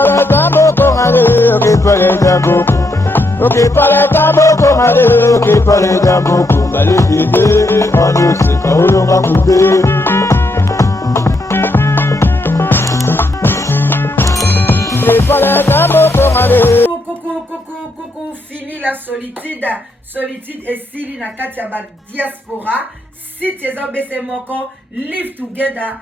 para tambo con ale, ok para tambo. Ok para tambo con ale, ok para tambo con ale dide, anu se paulo ngakude. Ok para tambo con ale. Coucou, fini la solitude. Solitude et Sili na kati ya ba diaspora. Si tu es en moko, live together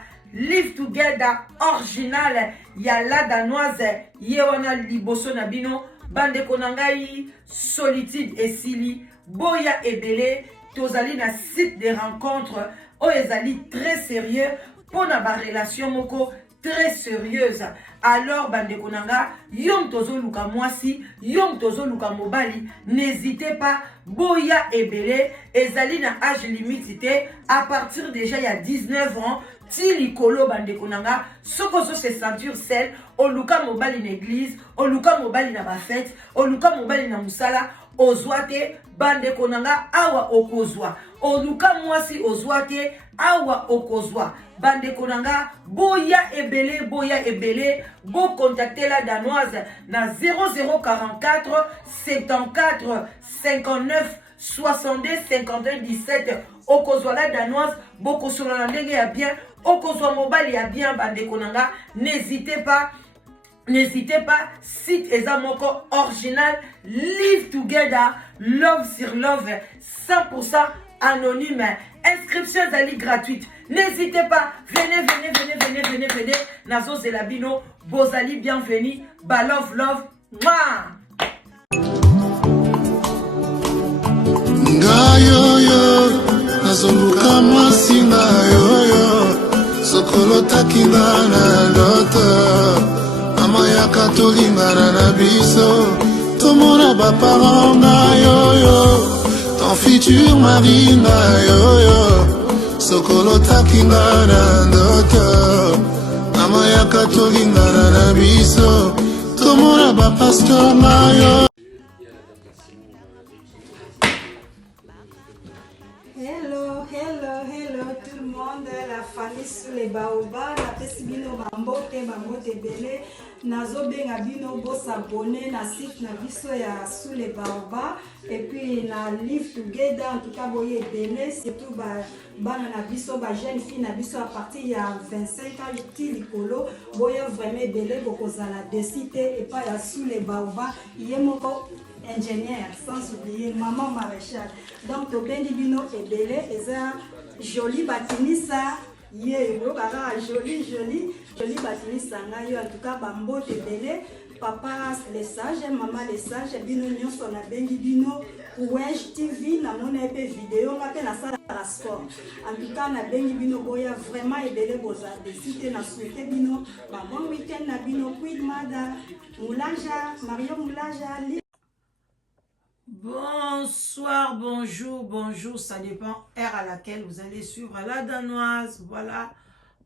original ya la danoise yewana liboso na bino bande konangai solitude et Sili boya ebele tozali na site de rencontre o ezali très sérieux pour na ba relation moko très sérieuse. Alors bande konanga yom tozo luka mwasi yom tozo luka mobali n'hésitez pas boya ebele ezali na âge limite à partir déjà il y a 19 ans ti likolo bande konanga soko so se ceinture sel oluka mobali na église oluka mobali na ba fête oluka mobali na musala ozwate bande konanga awa okozwa oluka mwasi ozwate awa okozwa bande konanga boya ebele bo contacter la danoise na 0044 74 59 62 51 17 okozwa la danoise boko solo na ndenge ya bien okozwa mobali ya bien bande konanga n'hésitez pas, site ezamoko original, live together, love sur love, 100% anonyme, inscription zali gratuite. N'hésitez pas, venez, nazo zelabino, bozali bienvenue, ba love, moi. Ngayoyo, nazoluka mwasi ngayoyo, sokolo takinga na loto. Mama ya katolinga na biso tomona baparent na yoyo ton futur mari na yoyo sokolo takinga na ndoto. Mama ya katolinga na biso tomona bapasteur na yoyo. Hello tout le monde, la famille sous les baobas, la pesibino bambote belé, nazo benga bino bo s'abonner na site na biso ya sous les baobas et puis na live together en tout cas boye belé surtout bana na biso ba jeune fille na biso à partir ya 25 ans ti likolo boye vraiment belé bokozala décider et pas ya sous les baobas yemoko ingénieur, sans oublier maman maréchal. Donc, au Bendibino et Belé, et ça, joli batinissa, joli batinissa, en tout cas, bambo et Belé, papa les sages, maman les sages, bino nyonso na Bendibino, Ouenge TV, na mon épée vidéo, on la salle à sport. En tout cas, na Bendibino, boya vraiment et Belé, boza, décidé, na souhaité bino, bon week-end, na bino, quid mada, Moulaja, Mario Moulaja, Bonsoir, bonjour, ça dépend heure à laquelle vous allez suivre la danoise. Voilà,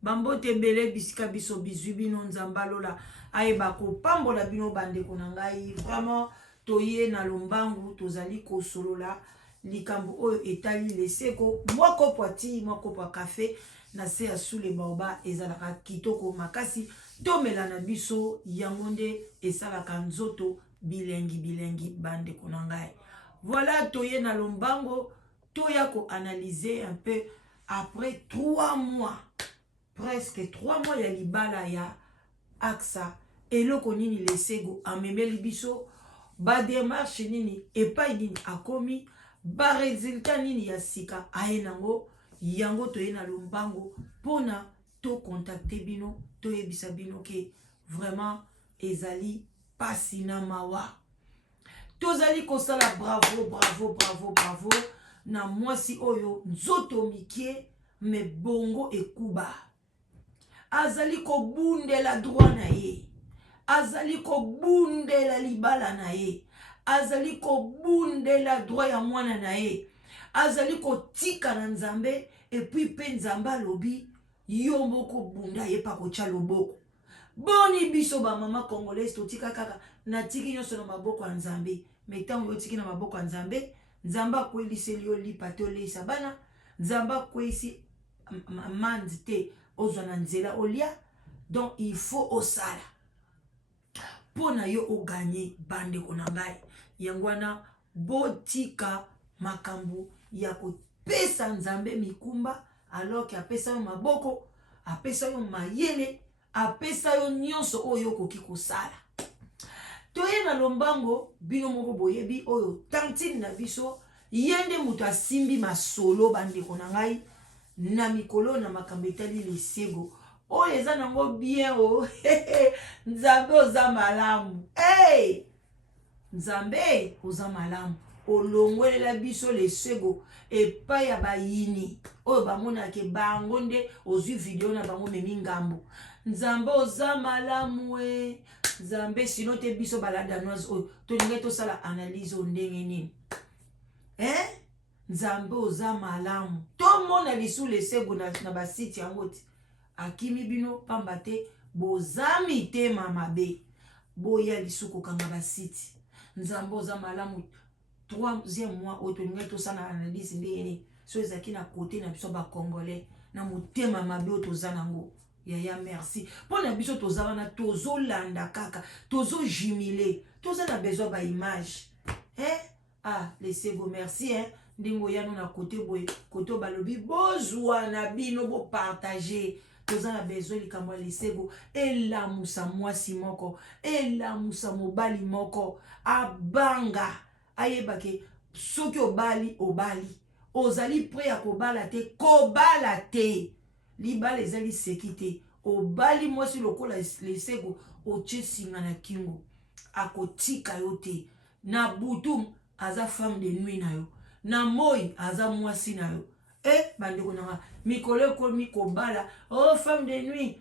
bambo tebele bisika biso bizubino nzambalola ayeba ko pambola bino bande konangai vraiment toye na lombangu tozali ko solola likambo oyo etali leseko moko poiti moko pa café na se sous les baobas ezalaka kitoko makasi tomela na biso yangonde esalaka nzoto bilengi bande konangai. Voilà, toye na lombango, toya ko analyser un peu après 3 mois, presque 3 mois ya libala ya AXA, et le konini lesego ameme libiso, ba démarche nini, epai nini akomi, ba résultat nini ya sika aenango, yango toye na lombango, pona to contacter bino, toye bisa bino ke vraiment ezali pasina mawa. Tozali kosala bravo na mwasi oyo nzoto mikie me bongo ekuba azali ko bundela droit na ye azali ko bundela libala na ye azali ko bundela droit ya mwana na ye azali ko tika na nzambe et puis pe nzambe alobi yo moko bunda ye pa ko tia loboko boni biso ba mama congolaise to tika kaka na tiki nyonso na maboko ya nzambe mais tant yo tiki na maboko ya nzambe nzamba kweliseli yo lipato lesa bana nzamba kwesi mandi te ozwa na nzela olia donc il faut osala pona yo oganye bandeko na ngai yango wana botika makambo ya kopesa nzambe mikumba alors que apesa yo maboko apesa yo mayele apesa yo nyonso oyo okoki kosala toye na lombango bino moko boyebi oyo tantine na biso yende mutu asimbi masolo bandeko na ngai na mikolo na makambo etali lesego oyo eza nango bien o nzambe oza malamu nzambe oza malamu olongwelela biso lesego epai ya bayini oyo bamonake bango nde ozwi video na bango memi ngambo nzambe oza malamu nzambe sino te biso baladanoise oyo tolingai tosala analyse o ndenge nini nzambe oza malamu tomona lisu lesego na basiti yango ti akimi bino pamba te boza mitema mabe boya lisu kokanga basiti nzambe oza malamu 3e mois oyo tolingai tosala analyse ndenge so ezalaki na kote na biso bacongolais na motema mabe oyo toza nango yaya merci mpona biso toza wana tozolanda kaka tozojumile toza na besoin baimage lesego merci ndingo yano na kote boye kote balobi bozwa na bino bopartage toza na besoin likambo ya lesego elamusa mwasi moko elamusa mobali moko abanga ayebake soki obali ozali pre ya kobala te kobala te libala ezali seki te obali mwasi lokola lesego otie singa na kingo akotika yo te na butu aza femme de nuit na yo na moi aza mwasi na yo bandeko nanga mikolo ekomi kobala femme de nuit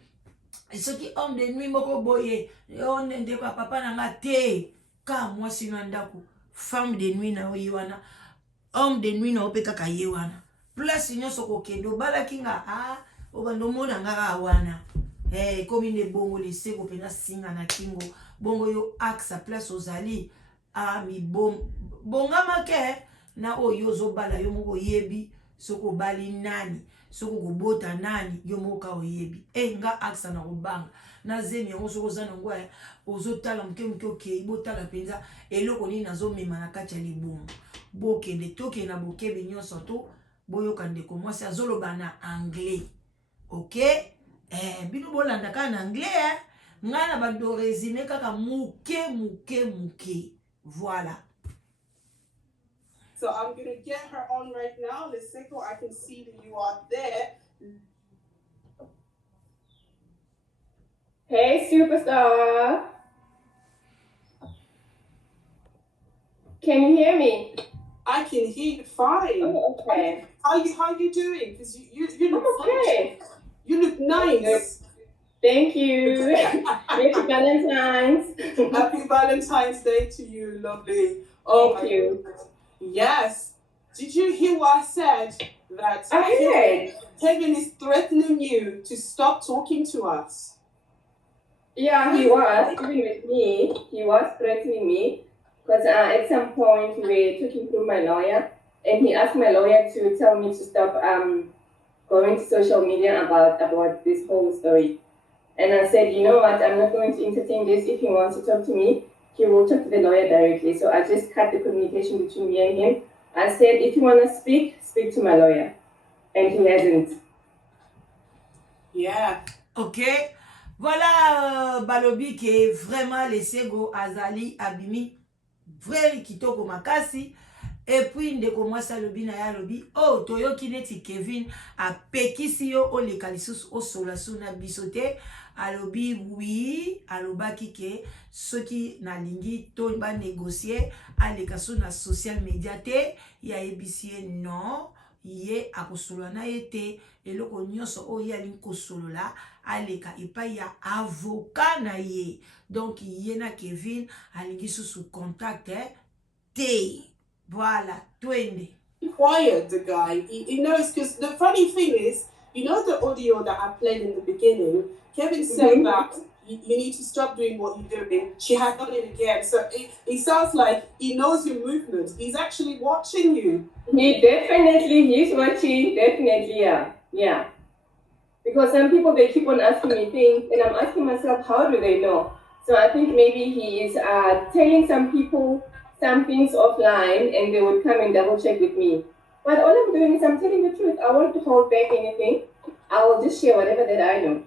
soki homme de nuit moko boye ndeko ya papa nanga te ka mwasi na ndako femme de nuit na yo ye wana homme de nuit na yo mpe kaka ye wana place nyonso kokende obalaki nga obanda omona nga wana ekomi nde bongo lesego mpenza singa na kingo bongo yo aksa place ozali mibongamake na oyo ozobala yo moko oyebi soki obali nani soki okobota nani yo moko ka oyebi nga aksa na kobanga na zemi yango soki oza nango ozotala moke okei botala mpenza eloko nini nazomema na kati ya libumu bokende tokende na bokebi nyonso to boyoka ndeko mwasi azoloba na anglais bino bolanda kaka na anglais ngai na bando resume kaka muke voilà. So I'm going to get her on right now. Lesego, I can see that you are there. Hey, superstar. Can you hear me? I can hear you fine. Oh, okay. How you doing? Because you look okay. You look nice. Thank you. Happy Valentine's. Happy Valentine's Day to you, lovely. Thank you. Yes. Did you hear what I said? That Kevin is threatening you to stop talking to us. Yeah, he was. Even with me, he was threatening me. Because at some point we were talking through my lawyer, and he asked my lawyer to tell me to stop going to social media about this whole story. And I said, you know what, I'm not going to entertain this. If he wants to talk to me, he will talk to the lawyer directly. So I just cut the communication between me and him. I said, if you want to speak to my lawyer. And he hasn't. Yeah. Ok. Voilà, balobi ke vraiment lesego azali abimi. Vrai kitoko makasi. Et puis ndeko mwasi alobi na ya lobi toyoki neti Kevin apekisi yo oleka lisusu osola su na biso te alobi oui alobaki ke soki nalingi to banégocier aleka su na social media te ya ebisi ye non ye akosolola na ye te eloko nyonso oyo ye alingi kosolola aleka epai ya avocat na ye donc ye na Kevin alingi susu contact te. Voilà, twende. Quiet, the guy. He knows, because the funny thing is, you know the audio that I played in the beginning? Kevin said that you need to stop doing what you're doing. She has done it again. So it sounds like he knows your movements. He's actually watching you. He's watching, definitely, yeah. Because some people, they keep on asking me things, and I'm asking myself, how do they know? So I think maybe he is telling some people some things offline and they would come and double check with me. But all I'm doing is I'm telling the truth. I won't hold back anything. I will just share whatever that I know.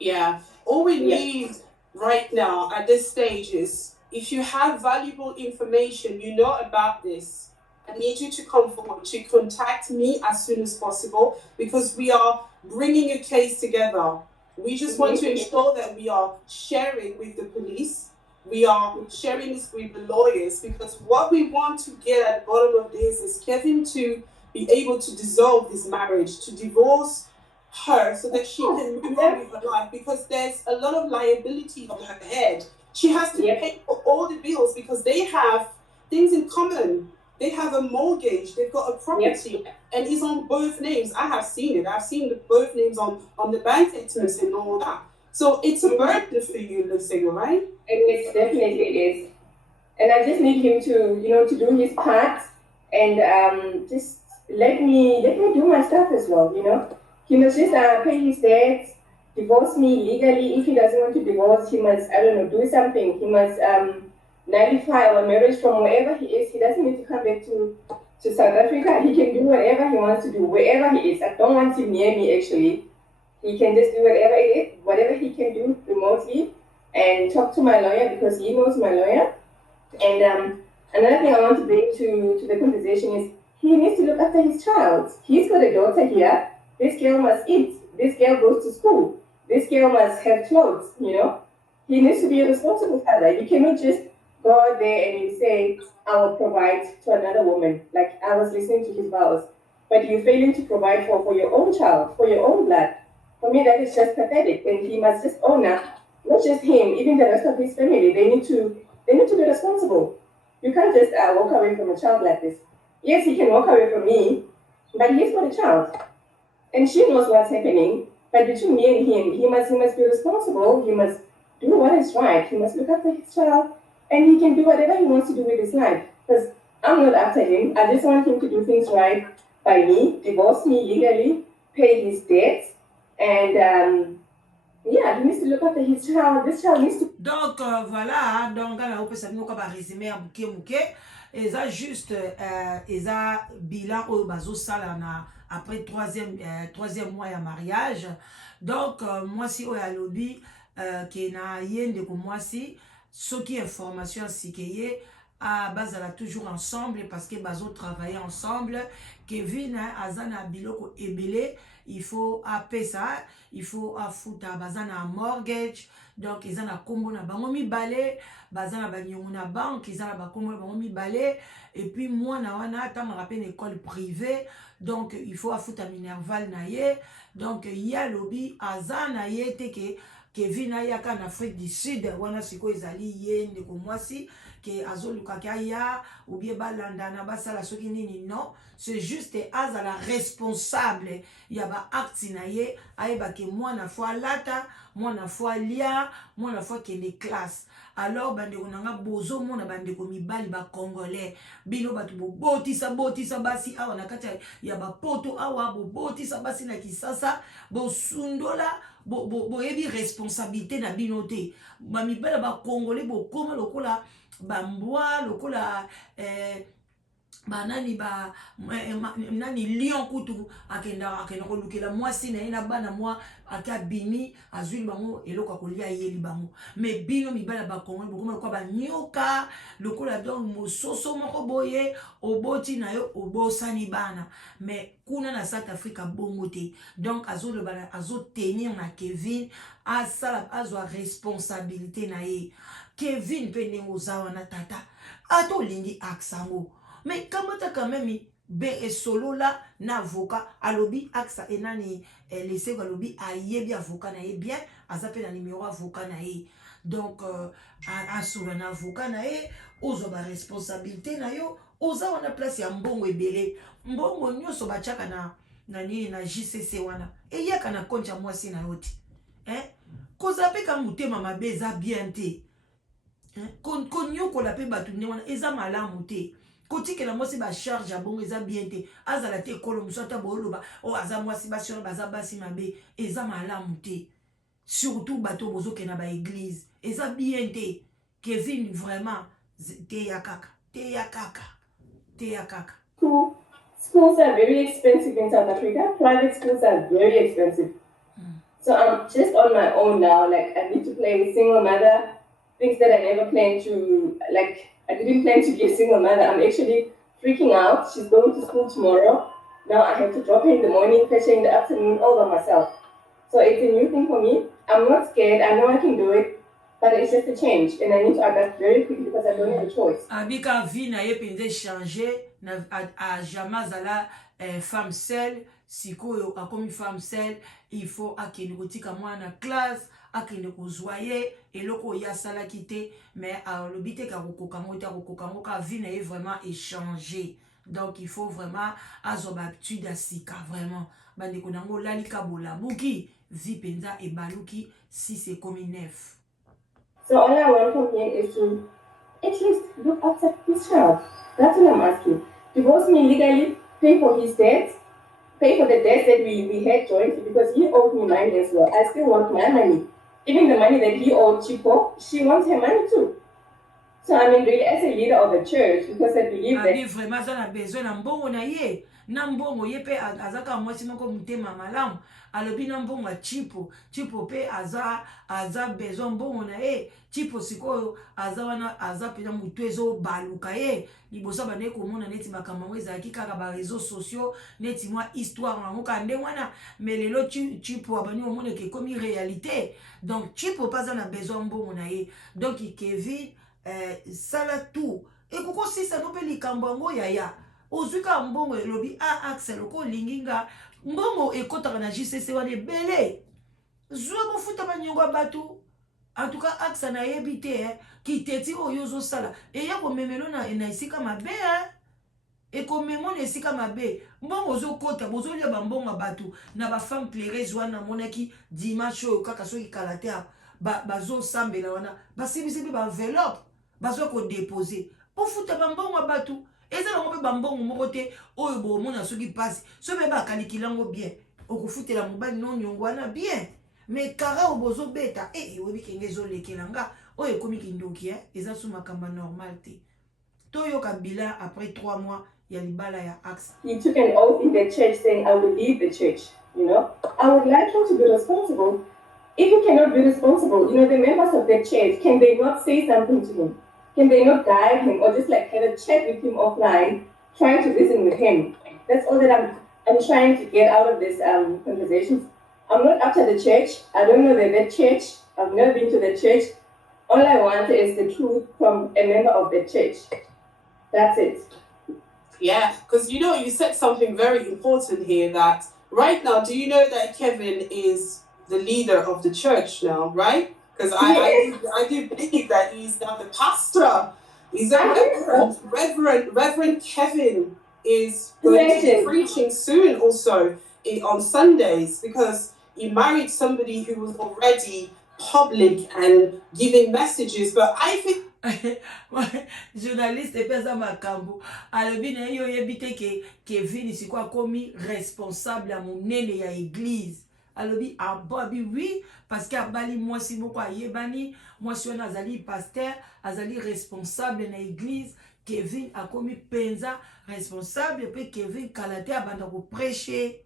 Yeah. All we need right now at this stage is if you have valuable information, you know about this, I need you to come forward to contact me as soon as possible because we are bringing a case together. We just want to ensure that we are sharing with the police. We are sharing this with the lawyers because what we want to get at the bottom of this is Kevin to be able to dissolve this marriage, to divorce her so that she can move on with her life because there's a lot of liability on her head. She has to pay for all the bills because they have things in common. They have a mortgage, they've got a property, and it's on both names. I have seen it. I've seen both names on the bank statements and all that. So it's a burden for you, Lucinda, right? It definitely is. And I just need him to, to do his part and just let me do my stuff as well, He must just pay his debts, divorce me legally. If he doesn't want to divorce, he must, do something. He must nullify our marriage from wherever he is. He doesn't need to come back to South Africa. He can do whatever he wants to do, wherever he is. I don't want him near me, actually. He can just do whatever he can do remotely and talk to my lawyer because he knows my lawyer. And another thing I want to bring to the conversation is he needs to look after his child. He's got a daughter here. This girl must eat. This girl goes to school. This girl must have clothes, He needs to be a responsible father. You cannot just go out there and you say, I will provide to another woman. Like I was listening to his vows. But you're failing to provide for your own child, for your own blood. For me, that is just pathetic. And he must just own up, not just him, even the rest of his family. They need to be responsible. You can't just walk away from a child like this. Yes, he can walk away from me, but he's got a child. And she knows what's happening. But between me and him, he must be responsible. He must do what is right. He must look after his child. And he can do whatever he wants to do with his life. Because I'm not after him. I just want him to do things right by me, divorce me legally, pay his debts. And he needs to look after his child. This child needs to... Donc, voilà. Donc, on peut savoir qu'on va résumer à bouquet. Et ça, juste, et ça, bilan au bazo salana après troisième mois de mariage. Donc, moi, si on a lobby, qui n'a rien de comme moi, si, ce qui est information, c'est qu'il y a bazala toujours ensemble parce que bazo travailler ensemble. Kevin, azana biloko ebele, il faut appeler ça, il faut afuta bazana mortgage. Donc, ils ont un combo na bango mi balé, bazana banyongo na banque, ils ont un combo na bango mi balé. Et puis, moi, na wana, tant on rappelle une école privée. Donc, il faut afuta minerval na ye. Donc, il y a lobby, azana ye teke. Kevin ayaka en Afrique du Sud, wana siko ezali ye ndeko mwasi ke azoluka kaya ou bien balandana basala soki nini non, c'est juste azala responsable ya ba acte na ye ayeba ke mwana fois lata, mwana fois lia, mwana fois kende classe. Alors bandeko nanga bozo mona bandeko mibali ba congolais bino batu botisa basi awa na kati ya ba poto awa botisa basi na Kisasa bo sundola bo ebi responsabilité na binote ba mibala ba congolais bo koma lokola bambwa lokola banani nani lion kutu akenda kolukela mwasi na ina bana mwa aka bimi azuli bango eloko kolia yeli bango mais bino mibala ba kongo bokoma kwa ba nyoka lokola donc mososo moko boye oboti na yo obosani bana mais kuna na South Africa bongo te donc azolo bana tenir na Kevin asala azwa responsabilité na ye Kevin pene ozawa na tata ato lingi aksango. Mais comment tu as quand même be solo là na avocat alobi aksa enani laissé alobi ayebi avocat na ye bien azape na numéro avocat na ye donc asura na avocat na ye ozo ba responsabilité na yo oza wana place ya mbongo ebele mbongo nyoso bachaka na nini na JCC wana eyaka na konja mwasi na yoti kozape ka mutema mabe eza bien te konyokola pe batu ne wana eza malamu te kotikela mwasi ba charge ya bongo eza bien te azala te ekolo mosu ata booloba o aza mwasi basi wana baza basi mabe eza malamu te surtout bato bozokenda ba église eza bien te. Kevin vraiment te ya kaka Schools are very expensive in South Africa. Private schools are very expensive. So I'm just on my own now. Like I need to play single mother, things that I never planned to. Like I didn't plan to be a single mother. I'm actually freaking out. She's going to school tomorrow. Now I have to drop her in the morning, fetch her in the afternoon, all by myself. So it's a new thing for me. I'm not scared. I know I can do it. But it's just a change, and I need to adapt very quickly because I don't have a choice. Abika vie na ye penze changer na a jamais zala femme seule sikoyo akomi femme seule il faut akende kotika mwana classe akende kozwaye eloko ya sala kite mais alobi te ka kokoka ngo ka vie na ye vraiment échanger. Donc il faut vraiment azoba habitude à sika vraiment bandeko nango lalika bola buki vie penza e baluki si c'est comme neuf. So all I want from him is to at least look after his child. That's what I'm asking. Divorce me legally, pay for his debts, pay for the debts that we had jointly because he owed me mine as well. I still want my money. Even the money that he owed Chipo, she wants her money too. So I mean, really, as a leader of the church, because I believe that... vraiment, ça a besoin d'un bon naïe. Nambongo yepe azaka mwasi moko mutema malamu alobi nambongo chipo pe aza besoin mbongo na ye chipo sikoyo aza pena mutu ezo baluka ye libosa bane komona neti makambo ezalaki kaka ba réseaux sociaux neti mwa histoire na moka nde wana melelo chipo abani omona ke komi réalité donc chipo pas na besoin mbongo na ye donc Kevin sala tout et koko sisa no pe likambo ngo yaya ozuka mbongo elobi a Axel ko linginga mbongo ekotaka na JCC wana ebele zwa bofuta banyongo batu en tout cas Axel na yebite kiteti oyo zo sala e ya ko memelo na esika mabe e ko memo na esika mabe mbongo zo kota bozo lia bambongo batu na ba femme pleureuse wana monaki dimanche oyo kaka so ikalate bazo sambela wana basibisi ba enveloppe bazo ko déposer bofuta bambongo batu eza na ngope bambongo moko te oyo bomona soki pasi so be bakalikilango bien okufutela mobali no nyongo wana bien mais kara obozo beta oyebi kenge ezolekelanga oyo ekomi kindoki eza su makamba normal te toyoka bilan après 3 mois ya libala ya axe. He took an oath in the church saying I will leave the church, you know. I would like him to be responsible. If he cannot be responsible, you know, the members of the church, can they not say something to him? Can they not guide him or just like have a chat with him offline, trying to listen with him? That's all that I'm trying to get out of this conversations. I'm not after the church. I don't know the church. I've never been to the church. All I want is the truth from a member of the church. That's it. Yeah, because you know, you said something very important here that right now, do you know that Kevin is the leader of the church now, right? Because I do believe that he's now the pastor. He's a Reverend Kevin is going to be preaching soon also on Sundays because he married somebody who was already public and giving messages. But I think journaliste pesa makambo alobi na yo yebite ke Kevin sikwa komi responsable ya monene ya église alobi abobi oui parce que abali mwasi moko ayebani mwasi wana azali pasteur azali responsable na église Kevin akomi penza responsable pe Kevin kalate abanda ko prêcher.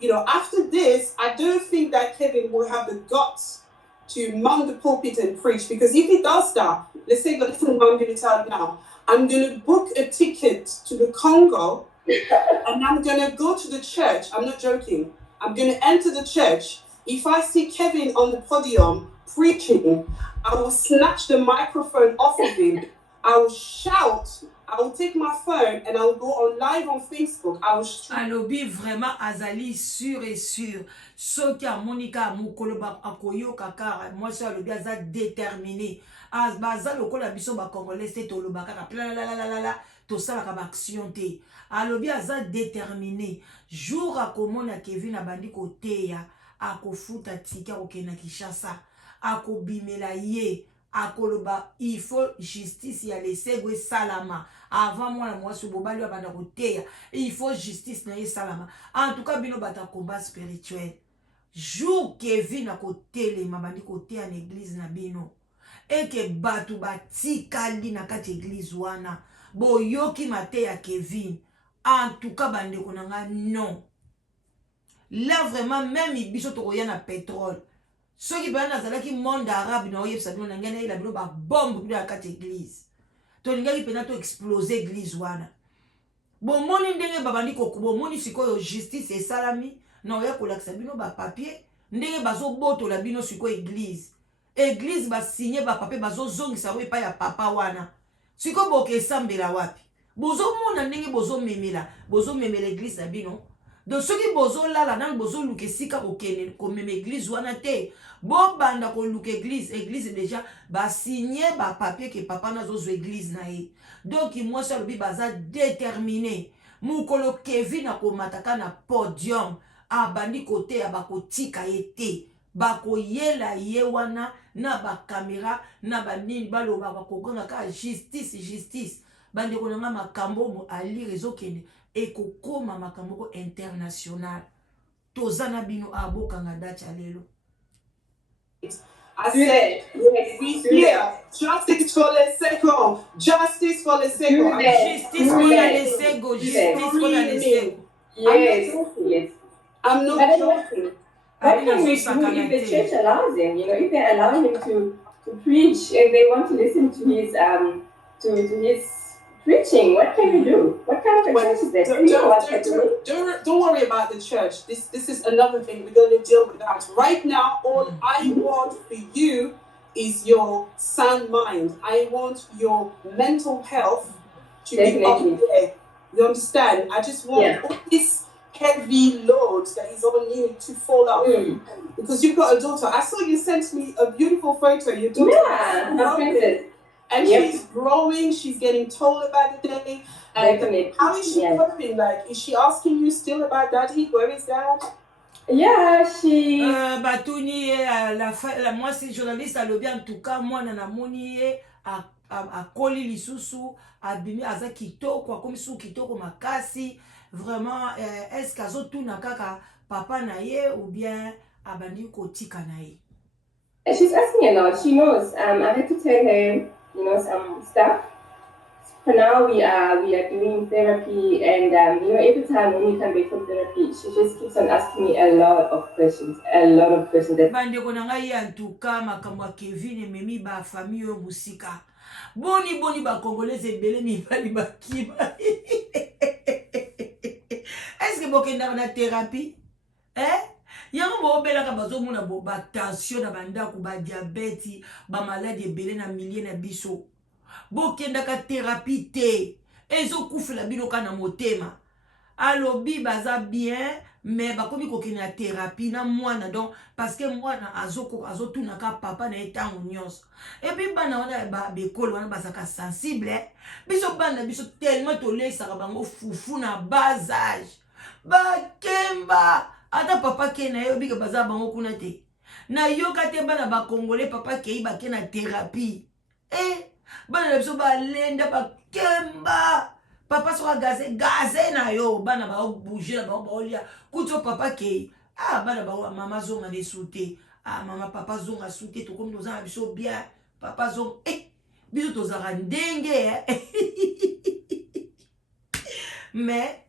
You know, after this I don't think that Kevin will have the guts to mount the pulpit and preach, because if he does that, let's say, but listen, I'm going to tell you now, I'm going to book a ticket to the Congo and I'm going to go to the church. I'm not joking. I'm going to enter the church. If I see Kevin on the podium preaching, I will snatch the microphone off of him. I will shout. I will take my phone and I will go on live on Facebook. I will alobi vraiment azali sûr et sûr. Soki a Monica mukolo ba akoyo kaka moi ça alobi aza déterminé. Az baza lokola biso ba congolais te to lobaka ka la to sala ka action te. Alobi aza déterminé. Jour akomona Kevin abandi koteya akofuta tika okena Kinshasa akobimela ye. Akoloba il faut justice ya lesegwe salama avant moi la mwasi bobali wa banda koteya il faut justice na ye salama en tout cas bino bata combat spirituel jour Kevin a côté mabandi côté en église na bino et que batu batikali na kati église wana boyoki mate ya Kevin en tout cas bande konanga non là vraiment même biso tokoya na pétrole ceux qui bana zalaki monde arabe na oyebisa bino na ngana ila bino ba bombe na kati église to lingaki pena to exploser église wana bomoni ndenge babandi bomoni sikoyo justice esalami na oya kolakisa bino ba papier ndenge bazobotola bino sikoyo église basigné ba papier bazozongisa we pa ya papa wana sikoyo bokesambela wapi bozomona ndenge bozomemela église na bino donc soki bozolala nani bozoluka esika kokende komema église wana te bobanda koluka église déjà basigné ba papier ke papa nazozwa église na ye donc mwasi alobi baza déterminé mokolo Kevin akomataka na podium abandi kote ya bakotika ye te bakoyela ye wana na bakamera na banini baloba bakokonga ka justice bandeko nanga makambo alire ezokende ekokoma makambo international tozana bino abokanga dacha lelo. I said, yes, we hear justice for Lesego. Justice for Lesego. Justice for Lesego. Justice for Lesego. Yes. I'm not joking. What can we do if the church allows him? You know, if they allow him to preach and they want to listen to his to his preaching, what can we do? What kind of a church is that? Don't worry about the church. This is another thing. We're going to deal with that. Right now, all I want for you is your sound mind. I want your mental health to be up there. You understand? I just want all this heavy load that is on you to fall off. Because you've got a daughter. I saw you sent me a beautiful photo. Your daughter. And she's growing, she's getting taller by the day. And how is she coping? Like, is she asking you still about daddy? Where is dad? Yeah, she... Batuni, moi c'est journaliste, elle bien en tout cas, moi nana moni a koli lisusu, a bimi aza kitoko, comme sou kitoko makasi. Vraiment, est-ce qu'azo tout na kaka papa na ye ou bien abandi kotika na ye? She's asking a lot. She knows. I had to tell her, you know, some stuff. For now, we are doing therapy, and you know, every time when we come back from therapy, she just keeps on asking me a lot of questions. Bande konanga ye en tout cas makambo Kevin memi ba famille yo musika. Boni ba congolais ebele mi bali ba kiba. Est-ce que bokenda na thérapie? Yango bobelaka bazomona ba tension na bandako ba diabète ba maladie ebele na milieu na biso. Bokendaka thérapie te ezokufela bino kana motema alobi baza bien mais bakomi kokina thérapie na mwana donc parce que mwana azotunaka papa na etango nyonso et puis bana wana ba bekolo wana bazaka sensible biso bana biso tellement tolesaka bango fufu na bas âge bakemba ata papa ke na yo bika baza bango kuna te na yoka te bana ba congolais papa ke ibake na thérapie bana biso balenda bakemba papa soka gaze na yo bana ba bouger na ba olia kuto papa ke bana ba mama zonga ne souté mama papa zonga souté to comme nous en biso bien papa zong biso to zara ndenge mais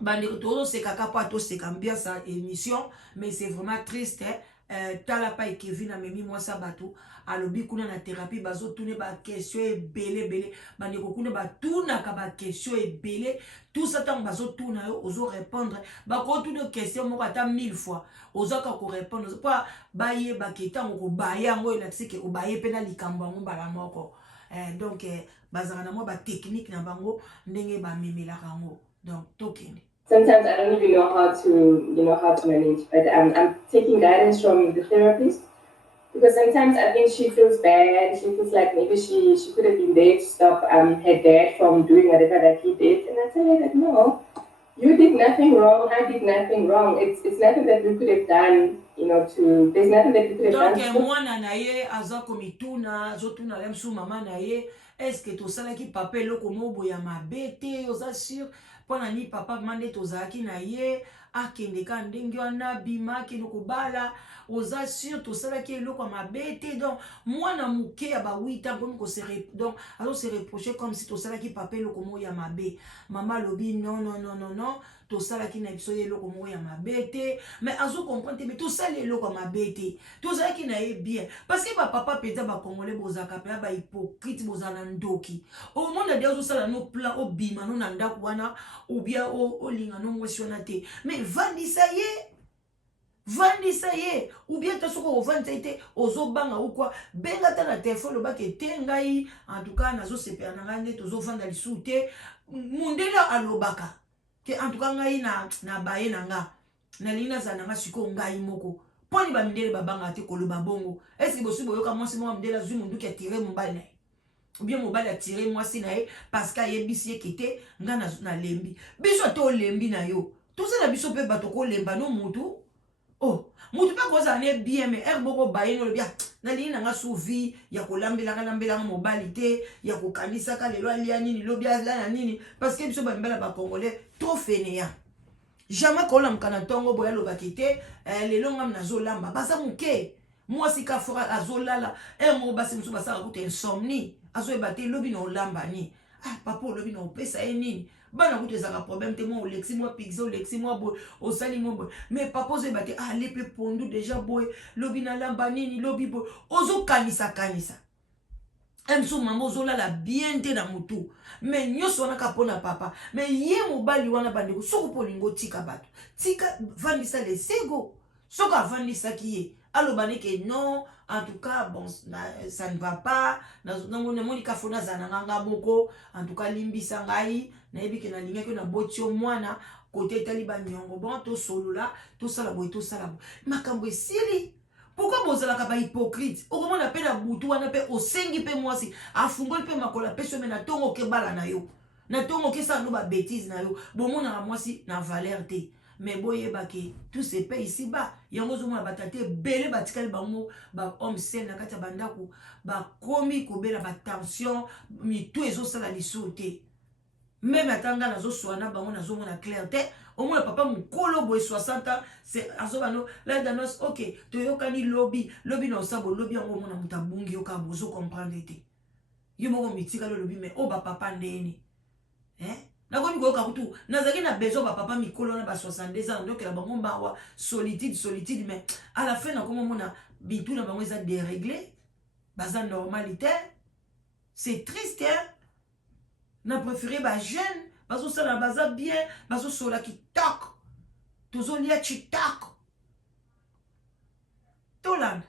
bande to se kaka pa to se cambia sa émission mais c'est vraiment triste tala pa Kevin a memi moi sabato alobi kuna na thérapie bazo tourner ba question ebele bande ko kuna ba tuna ka ba question ebele tout ça tant bazo tourner ozo répondre ba ko tourner question mo ata 1000 fois ozo ka ko répondre pas ba ye ba ketango ko ba yango ela tsike o ba ye pena likambo ngo bala moko donc bazana mo ba technique na bango ndenge ba memela kango donc tokende. Sometimes I don't even know how to manage, but I'm taking guidance from the therapist because sometimes I think she feels bad. She feels like maybe she could have been there to stop her dad from doing whatever that he did, and I tell her that no, you did nothing wrong. I did nothing wrong. It's nothing that we could have done. You know, there's nothing that we could have done. Donc moi nanaye azako mituna zotuna lemsu mama naye est-ce que to sala ki papel ko mobo ya mabete oza sûr pona ni papa mande tozaki na ye akende ka ndenge wana bima akende kobala oza sur tosalaki eloko ya mabe te donc mwana moke ya ba 8 ans komi donc azo se reprocher comme si tosalaki papa eloko moko ya mabe mama alobi non non non non non tosalaki na biso ye eloko moko ya mabe te mais azo comprendre te mais tosali eloko ya mabe te tozalaki na ye bien parce que bapapa mpenza bakongole bozalaka mpenza bahypocrite bozala na ndoki omona de ozosala no plan obima no na ndako wana obia olinga no mwasi wana te mais vandisa ye ou bien to soko ovandisa ye te ozobanga ou quoi benga ta na telefone lobaki ete ngai en tout cas nazosepela na ngai nde tozovanda lisusu te mundela alobaka ke en tout cas ngai na baye na nga nalingi nazala na nga sikoyo ngai moko mponi bamindele babanga te koloba bongo eske bosi boyoka mwasi moko mindele azwi munduki atire mobali na ye ou bien mobali atire mwasi na ye parce que ayebisi ye kete nga nalembi biso ate olembi na yo tozala biso mpe bato kolemba no mutu oh mutu mpe kozala ne bien mais ere boko baye no lobia nalingi na nga suvi ya kolambelanga mobali te ya kokanisaka lelo alia nini lobi ala na nini parce que biso bambela bakongolais trop fainéant jamais kolamka na ntongo boya lobaki te lelo ngam nazolamba baza moke mwasi ka fora azolala moko basi mosusu basaka kuta insomnie azoyeba te lobi na olamba ni papa olobi na opesa ye nini bana kuta ezaka problème te mwa olexi mwa pixe olexi mwa boye osali mwa boye mais papa ozoyeba te ale mpe pondu déjà boye lobi na lamba nini lobi boye ozokanisa mosusu mama ozolala bien te na motu mais nyonso wana ka mpona papa mais ye mobali wana bandeko soko mpo olingo tika bato tika vandisa lesego soko avandisaki ye aloba neke non en tout cas bon ça ne va pas namoni ka fo nazala na nganga moko en tout cas limbisa ngai nayebi ke nalingaki na boti yo mwana kote etali banyongo bon tosolola tosala boye makambo esili pourquoi bozalaka bahypocrite okomona mpe na butu wana mpe osengi mpe mwasi afungoli mpe makolo apesi yo me na ntongo okebala na yo na ntongo okesala no babétise na yo bomonaka mwasi na valeur te mais boyebake tout se paye ici bas yango ozomona batate ebele batikali bango bahomme sel na kati ya bandako bakomi kobela batension mitu ezosala lisusu te même atanga nazoswana bango nazomona clair te omona papa mokolo boye 60 ans azobano la danos ok toyokani lobi na osabo lobi yango omona moto abungi yoka bozo comprendre te yo moko mitikali lobi mais o bapapa ndeni nakomi koyoka kutu nazalaki na besoin bapapa mikolo na ba 62 ans ndokela bango mbawa solitude mais à la fin nakomomona bitu na bango eza déréglé baza normalité c'est triste na préféré ba jeune bazosala baza bien bazosola kitoko tozolia kitoko tolanda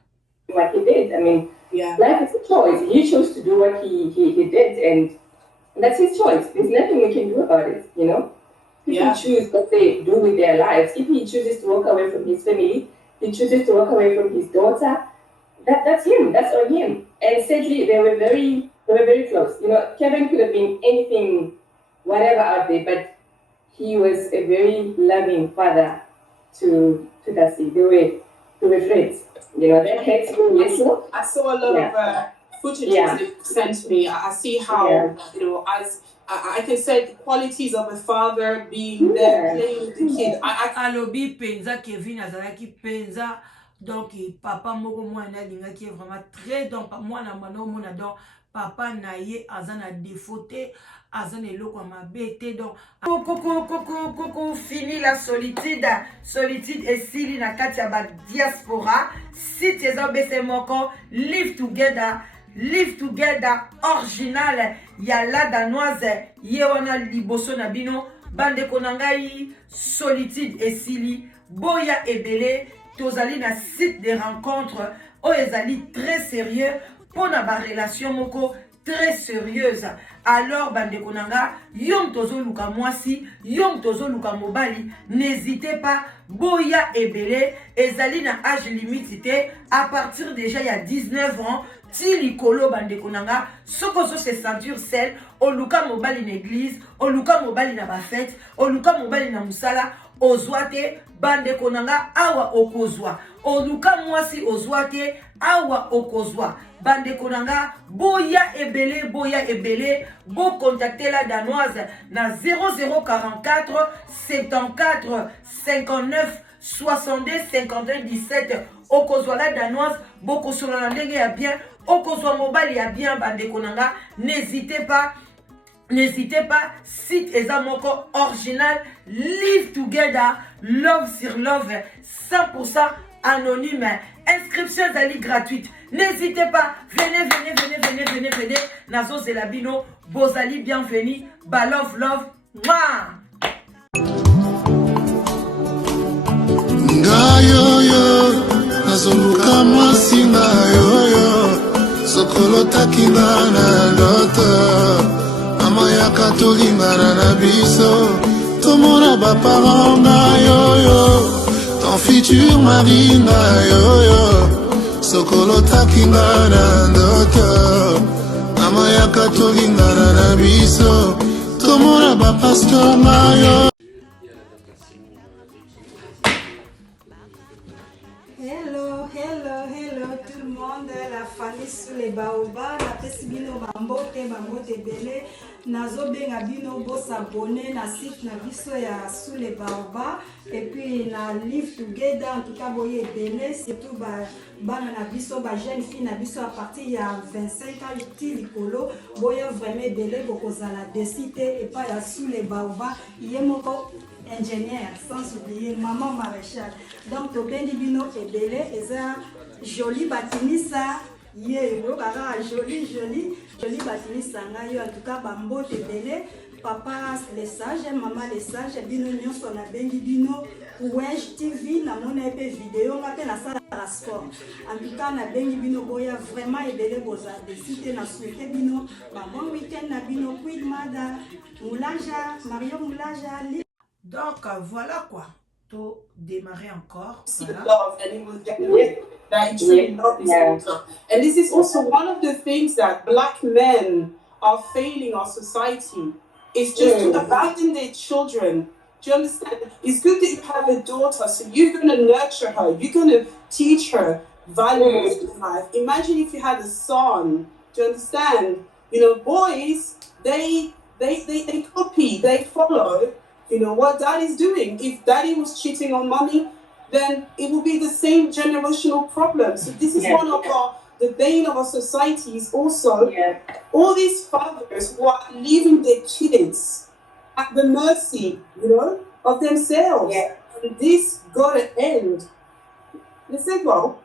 what he did. I mean, Yeah. life is a choice. He chose to do what he did, and that's his choice. There's nothing we can do about it, you know? People choose what they do with their lives. If he chooses to walk away from his family, he chooses to walk away from his daughter, that's him. That's on him. And sadly, they were very close. You know, Kevin could have been anything, whatever out there, but he was a very loving father to Dasi. They were friends. You know, that hurts me, yes, no? I saw a lot of footage they sent me. I see how, you know, as I can say the qualities of a father being there playing with the kid. Alobi penza Kevin azalaki penza donc papa moko mwana alingaki vraiment très donc mwana mano mona donc papa na ye azana défaut te azana eloko mabe te donc koko fini la solitude esili na kati ya ba diaspora si teza bese moko live together original ya la danoise ye wana liboso na bino bandeko na ngai solitude esili boya ebele tozali na site de rencontre oyo ezali très sérieux pour na ba relation moko très sérieuse. Alors bandeko nanga yom tozo luka mwasi yom tozo luka mobali n'hésitez pas boya ebele ezali na âge limite te à partir déjà il y a 19 ans ti likolo bandeko nanga soko so se sentir seul oluka mobali na église oluka mobali na ba fête oluka mobali na musala ozwa te, bandeko nanga awa okozwa. Oluka mwasi ozwa te, awa okozwa. Bandeko nanga boya ebele, bo contacter la danoise na 0044 74 59 62 52 17. Okozwa la danoise, boko solo na ndenge ya bien, okozwa mobile ya bien, bandeko nanga, n'hésitez pas, site ezamoko original, live together, love sur love, 100% anonyme, inscription zali gratuite. N'hésitez pas, venez, nazo zelabino, bozali bienvenue, ba love, mouah! Ngayoyo, nazoluka mwasi ngayoyo, sokolotaki nga na loto, mama yaka tolingana na biso, tomona baparent ngayoyo, ton futur mari ngayoyo, sokolotaki nga na loto, mama yaka tolingana na biso, tomona bapasteur ngayoyo. Hello tout le monde, la famille sous les baobas, na pesi bino bambote belé, nazo benga bino bo s'abonner na site na biso ya sous les baobas et puis na live together en tout cas boye belé surtout bana na biso ba jeune fille na biso à partir ya 25 ans ti likolo boye vraiment belé bokozala décider et pas ya sous les baobas yemoko ingénieur, sans oublier maman maréchal. Donc, tobendi bino ebele, eza joli batinisa, ye, joli batinisa ngayo, en tout cas, bambote ebele, papa les sages, maman les sages, bino nyonso na bengi bino, Ouenge TV, na mona epe vidéo, nga pe na sala la sport. En tout cas, na bengi bino boya vraiment ebele boza, décide na souhaiter bino, bon week-end na bino, quid mada, Moulaja, Mario Moulaja, donc voilà quoi, to démarrer encore. Voilà. Love, and it will get that you truly love this water. And this is also one of the things that black men are failing our society. It's just to abandon their children. Do you understand? It's good that you have a daughter, so you're going to nurture her. You're going to teach her values in life. Imagine if you had a son. Do you understand? You know, boys, they copy, they follow. You know what daddy's doing. If daddy was cheating on mommy, then it will be the same generational problem. So this is one of the bane of our society is also all these fathers who are leaving their kids at the mercy, you know, of themselves. And this got to end. You say, well,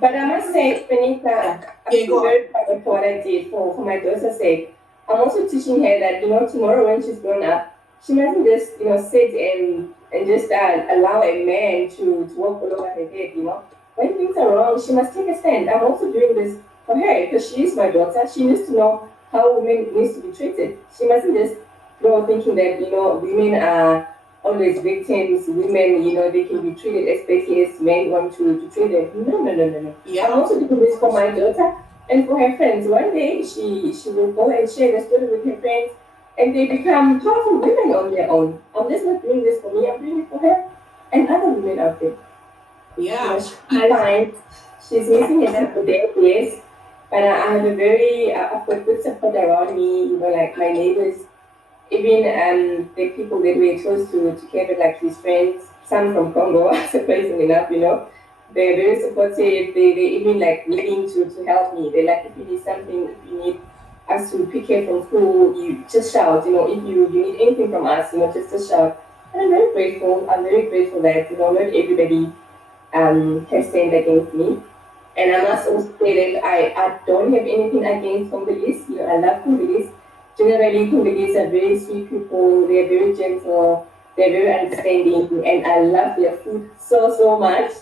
but I must say, Benita, I'm very proud of what I did for my daughter's sake. I'm also teaching her that, you know, tomorrow when she's grown up, she mustn't just, you know, sit and just allow a man to walk all over her head, you know. When things are wrong, she must take a stand. I'm also doing this for her because she is my daughter. She needs to know how women needs to be treated. She mustn't just go thinking that, you know, women are always victims. Women, you know, they can be treated as petty as men want to treat them. No. Yeah. I'm also doing this for my daughter and for her friends. One day she will go and share the story with her friends. And they become powerful women on their own. I'm just not doing this for me, I'm doing it for her and other women out there. Yeah. I find she's missing a help there, yes. But I have a very, I've got good support around me, you know, like my neighbors, even the people that were close to Kevin, like his friends, some from Congo, surprisingly enough, you know. They're very supportive, they're even like willing to help me. They're like, if you need something, if you need us to pick her from school, you just shout, you know, if you need anything from us, you know, just shout. And I'm very grateful that, you know, not everybody has stand against me. And I must also say that I don't have anything against Congolese. You know, I love Congolese. Generally, Congolese are very sweet people, they're very gentle, they're very understanding, and I love their food so much.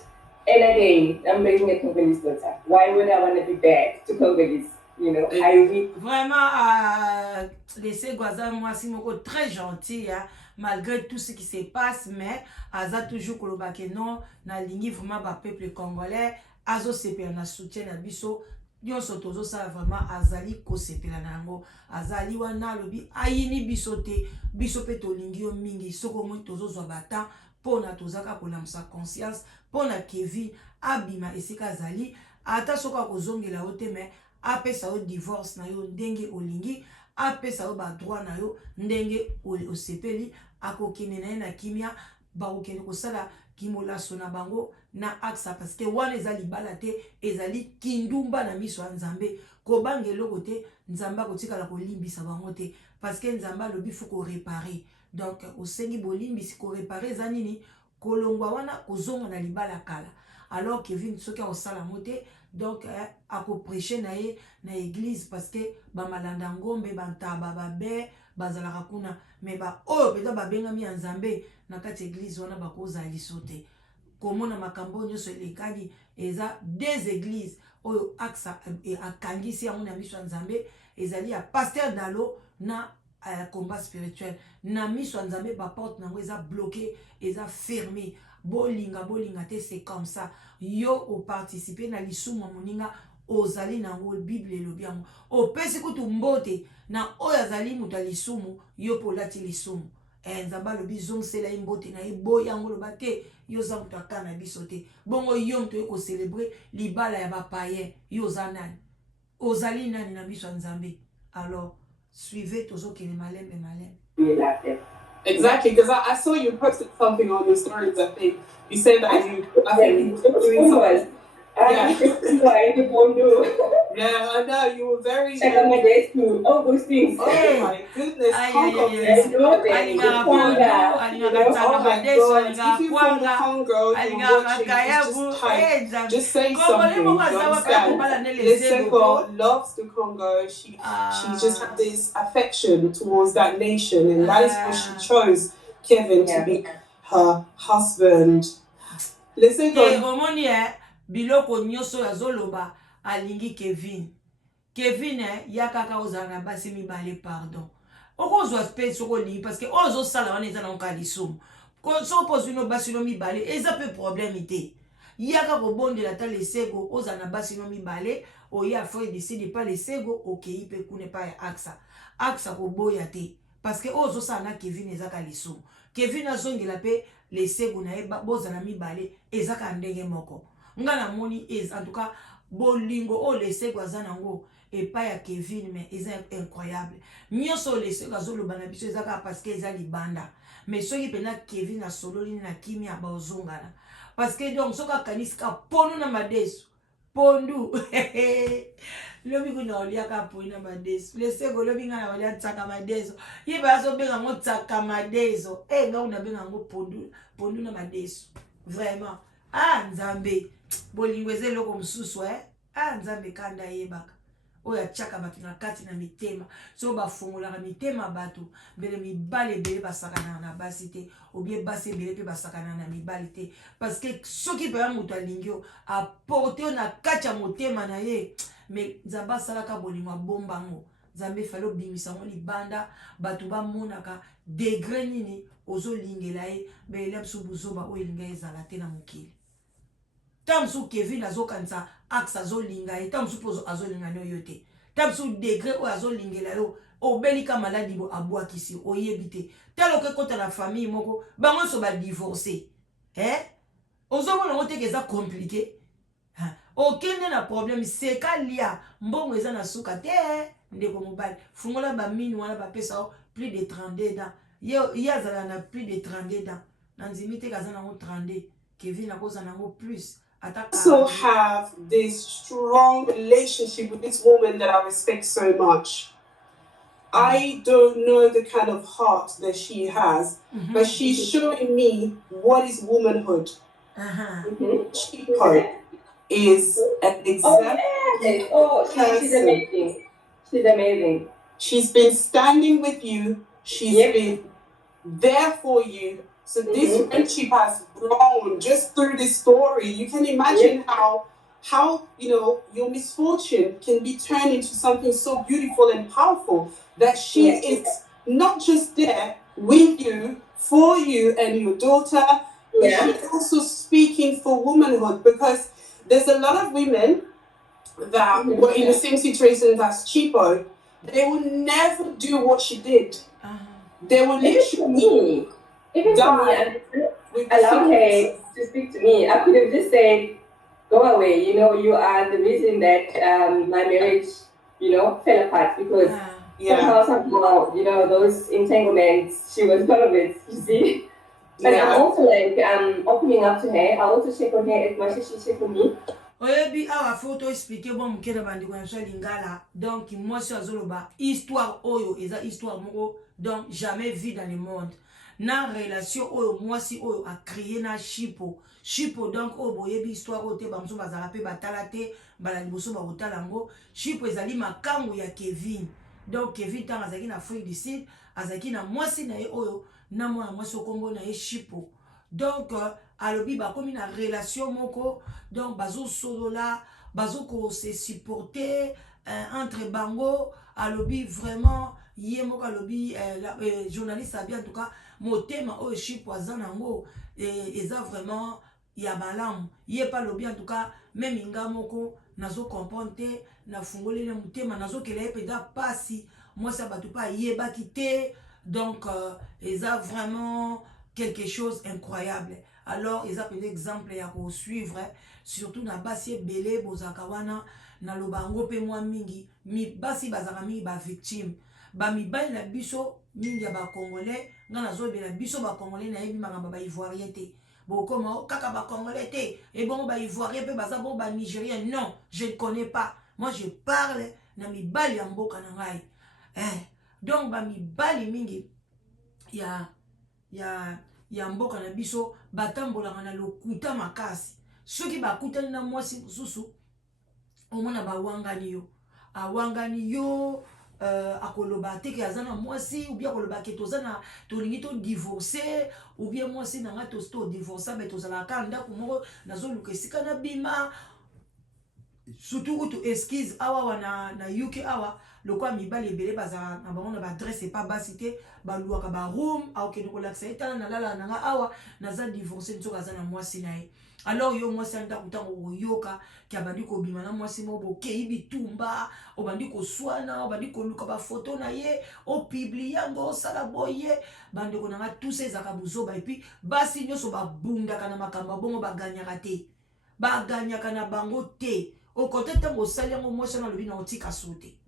And again, I'm raising a Congolese daughter. Why would I want to be bad to Congolese? You know, vraiment, laissez Gwaza Mwasi Moko très gentil, hein, malgré tout ce qui se passe, mais Aza toujours kolobake non, na lingi vraiment ba peuple congolais, Azo sepe na soutien na biso, nyonso tozosala vraiment azali kosepela na yango azali wana alobi ayini biso te biso mpe tolingi yo mingi soki omoi tozozwa bata mpona tozaka kolamusa conscience mpona Kevin abima esika azali ata soki akozongela yo te me apesa yo divorce na yo ndenge olingi apesa yo badroit na yo ndenge osepeli akokende na ye na kimia bakokende kosala kimolaso na bango na aksa parce que wana eza libala te ezali kindumba na miso ya nzambe kobanga eloko te nzambe akotikala kolimbisa bango te parce que nzambe alobi fu korepare donc osengi bolimbisi korepare eza nini kolongwa wana kozonga na libala kala alors Kevin soki akosala yango te donc akopreche na ye na église parce que bamalanda ngombe bantaba babe bazalaka kuna me oyo mpenza babengami ya nzambe na kati église wana bakozala liso te komona makambo nyonso elekani eza des églises oyo aksa akangisi yango na miso ya nzambe ezali ya pasteur Dalo na combat spirituel na miso ya nzambe baporte nango eza bloqué eza fermé bolinga te c'est comme ça yo oparticipe na lisumu moninga ozali nango bible elobi yango opesi kutu mbote na oyo azali moto ya lisumu yo mpo olati lisumu nzambe alobi zongisela ye mbote na ye boya yango loba te yo oza moto aka na biso te bongo yo moto oyo kocelebre libala ya bapayen yo oza nani ozali nani na biso ya nzambe alors suivez tozokende malembe Exactly, because I saw you posted something on your stories. I think you said that you doing something. Yeah, I know you were very. Check out my days too. All those things. Oh my goodness! Oh my God! If you from the Congo, you're watching, just say something. You understand? Lesego loves the Congo. She just had this affection towards that nation, and that is why she chose Kevin to be her husband. Lesego. Biloko nyoso ya zoloba alingi Kevin ya kaka ozala na basi mibale pardon okozwa space okolingi parce que ozo sala wana eza na nkalisumu so pose no basi no mibale eza pe problème te yaka kobondela ta lesego ozala na basi no mibale oya frère décide pas lesego okei pe kune pa ya aksa koboya te parce que ozo sala na Kevin eza ka lisumu Kevin azongela pe lesego na ye bozala mibale eza ka ndenge moko ngana moni en tout cas bolingo o lesego azanango epa ya Kevin mais eza incroyable nyonso lesego azoloba na biso ezaka parce que eza libanda mais soki pena Kevin a sololi na kimia bazongana parce que donc soka kanisika pondu na madesu pondu lobi kuna oliaka pondu na madesu lesego lobi ngana olia tsaka madesu yiba azobenga ngo tsaka madesu nga unabenga ngo pondu na madesu vraiment nzambe bolingo eze eloko mosusu nzambe kanda yebaka oyo atiaka bato na kati na mitema so bafungolaka mitema bato mbele mibale ebele basakanaka na basi te obie basi ebele mpe basakanaka na mibali te parce que soki mpenza moto alingi yo aporte yo na kati ya motema na ye mais nzambe asalaka bolingo abombango nzambe efali obimisa ngo libanda bato bamonaka degre nini ozolingela ye beele biso buzoba oyo elinga ezala te na mokili tamsu Kevin azokanisa aksa azolinga ye tamsu pozo azolinga no yote tamsu degré o azolingela yo obelika maladi bo abwakisi oyebi te telo ke kota na famille moko bango so ba divorcer ozomona ngote ke eza compliqué okende na problème seka lia mbongo eza na suka te ndeko mobali fungola ba mini wana ba pesa plus de 32 ans ye azala na plus de 32 ans na nzimi te kazana ngo 32 Kevin akoza nango plus also have this strong relationship with this woman that I respect so much. I don't know the kind of heart that she has, but she's showing me what is womanhood. Chico is an example. She's amazing. She's amazing. She's been standing with you. She's been there for you. So this friendship has grown just through this story. You can imagine how your misfortune can be turned into something so beautiful and powerful. That she is not just there with you, for you and your daughter, but she's also speaking for womanhood, because there's a lot of women that were in the same situation as Chipo, they will never do what she did. They will literally even for me, with allow her to speak to me. I could have just said, go away, you know, you are the reason that my marriage, you know, fell apart because somehow, you know, those entanglements, she was one of it, you see. But I'm also like opening up to her. I also check on her as much as she check on me. Oyebi awa photo expliquer bon mukeda bandi kwa nso lingala donc moi sur azoloba histoire oyo eza histoire moko donc jamais vu dans le monde na relation oyo moi si oyo a créé na Chipo donc oyo boyebi histoire oyo te bamso bazala pe batala te bala liboso ba otala ngo Chipo ezali makango ya Kevin donc Kevin tanga azaki na Afrique du Sud azaki na mwasi na ye oyo na mwana mwasi okombo na ye Chipo donc alobi bakomi na relation moko donc bazo solola bazo ko se supporter entre bango alobi vraiment ye moko alobi journaliste abi en tout cas motema oyo Chipo aza nango eza vraiment ya malamu ye pa lobi en tout cas même inga moko nazo comprendre te na fungoli na motema nazo kela ye peda pasi moi ça batu pa yebaki te donc eza vraiment quelque chose incroyable. Alors, ils appellent exemple à suivre, surtout na basi belé bozakawana na lobango pe moi mingi, mi basi bazarami ba victime. Ba mi ba na biso mingi ba congolais, ngana zo be na biso ba congolais na yebi mangamba ba ivoirien te. Bon comment kaka ba congolais te et bon ba ivoirien pe baza bon ba nigérien non, je ne connais pas. Moi je parle na mi bali ya mboka na ngai. Donc ba mi bali mingi ya mboka na biso batambolaka na lokuta makasi soki bakutani na mwasi mosusu omona bawangani yo awangani yo akoloba teke aza na mwasi ou bien akoloba ke toza na tolingi to divorce ou bien mwasi nanga to divorce be tozalaka ndako moko nazoluka esika na bima surtout kutu esquisse awa wana na UK awa lokwa mibali ebele bazala na bango na baadresse epa basi te baluwaka baroom aokende kolakisa ye tala nalala nanga awa naza divorce nsoki aza na mwasi na ye alors yo mwasi andako ntango oyoka ke abandi kobima na mwasi moko bokei bitumba obandi koswana obandi koluka bafoto na ye opiblie yango osala boye bandeko nanga tusa ezaka buzoba epuis basi nyonso babundaka na makambo bongo baganyaka te baganyaka na bango te okote ntango osali yango mwasi wana alobi na otika so te